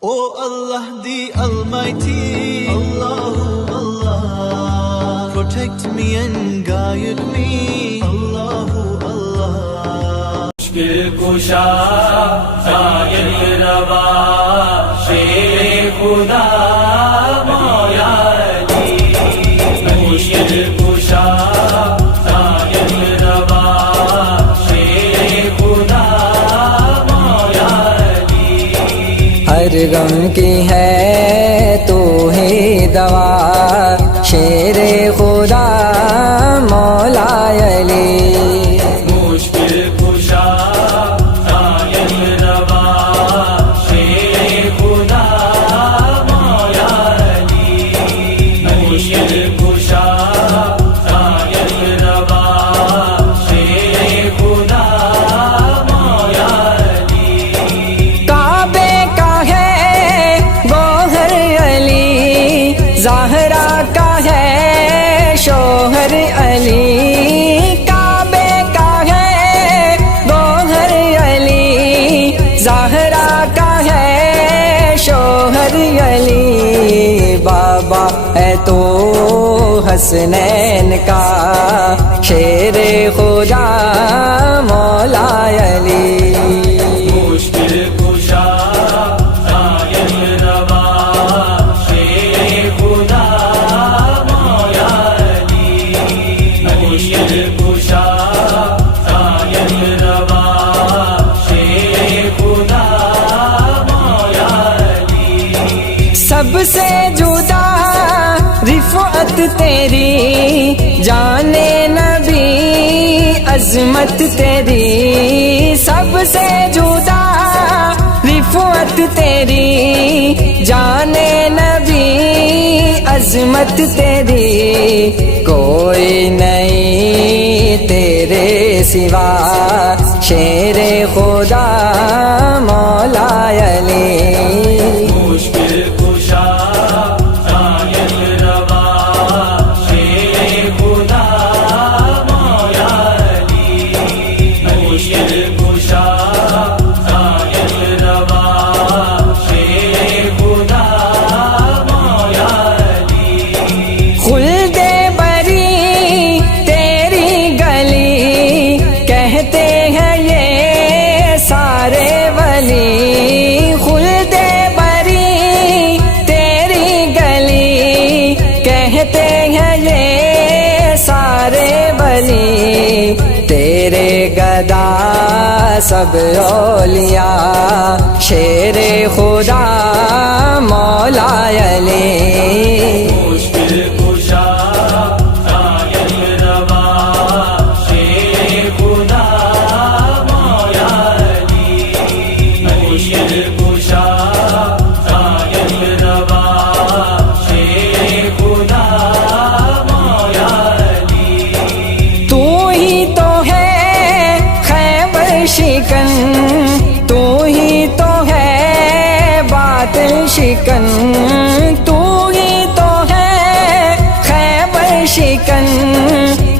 Oh Allah the Almighty, Allahu Allah, protect me and guide me, Allahu Allah. مشکل کشا سائل روا شیر خدا مولا علی، مشکل کشا سائل روا شیر خدا مولا علی، ہر غم کی ہے تو ہی دوا شیر خدا مولا علی، مشکل کشا سائل روا شیر خدا مولا علی، مشکل کشا سائل روا شیر خدا مولا علی، کعبے کا ہے گوہر علی، زہرا کا ہے شوہر علی، کعبے کا ہے گوہر علی، زہرا کا ہے شوہر علی، بابا ہے تو حسنین کا شیر خدا مولا علی، مشکل کشا سائل روا شیر خدا مولا علی، مشکل کشا سائل روا شیر خدا مولا علی، سب سے جدا رفعت تیری جانے نبی عظمت تیری، سب سے جدا رفعت تیری جانے نبی عظمت تیری، کوئی نہیں تیرے سوا شیر خدا مولا علی، مشکل کشا سائل روا شیر خدا مولا علی، مشکل کشا سائل روا شیر خدا مولا علی، خلد بری تیری گلی کہتے ہیں یہ سارے ولی، خلد بری تیری گلی کہتے ہیں یہ سارے ولی، تیرے گدا سب اولیاء شیر خدا مولا علی، مشکل کشا سائل روا شیر خدا مولا علی، مشکل کشا سائل روا شیر خدا مولا علی، تو ہی تو ہے خیبر شکن، تو ہی تو ہے باطل شکن، تو ہی تو ہے خیبر شکن،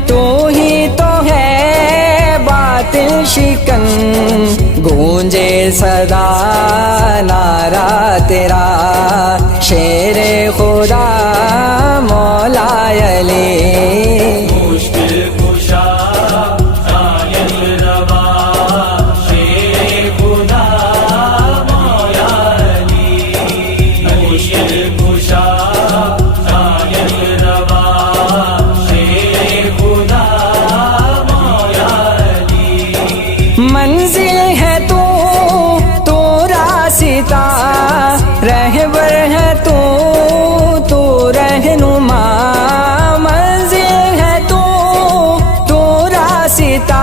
تو ہی تو ہے باطل شکن، گونجے صدا نعرہ تیرا شیر خدا مولا علی، مشکل کشا سائل روا شیر خدا مولا علی، مشکل کشا سائل روا شیر خدا مولا علی، منزل ہے تو راستہ رہبر ہے تو رہنما، منزل ہے تو راستہ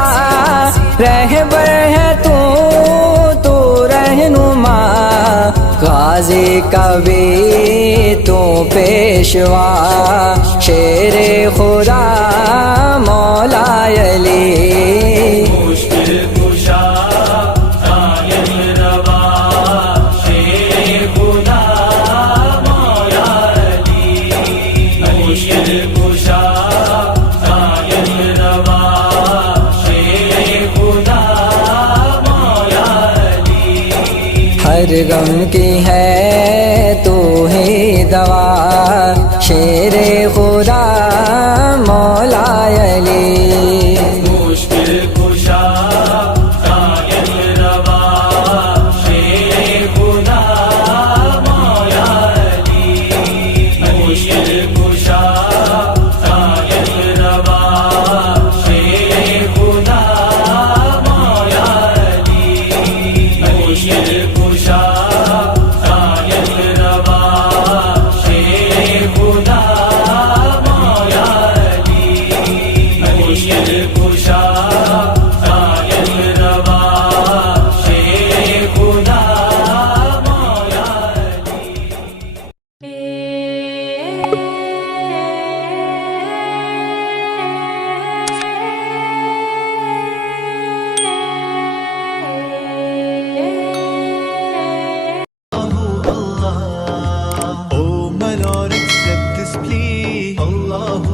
رہبر ہے تو رہنما، غازی کبھی تو پیشوا شیر خدا مولا علی، مشکل کشا سائل روا شیر خدا مولا علی، مشکل کشا سائل روا شیر خدا مولا علی، ہر غم کی ہے ہے تو ہی دوا شیر خدا مولا علی مشکل کشا قائل روا شیر خدا مولا علی مشکل کشا قائل روا شیر خدا مولا علی مشکل کشا قائل روا شیر خدا مولا علی مشکل کشا قائل روا شیر خدا مولا علی Oh my Lord, accept this plea. Allahu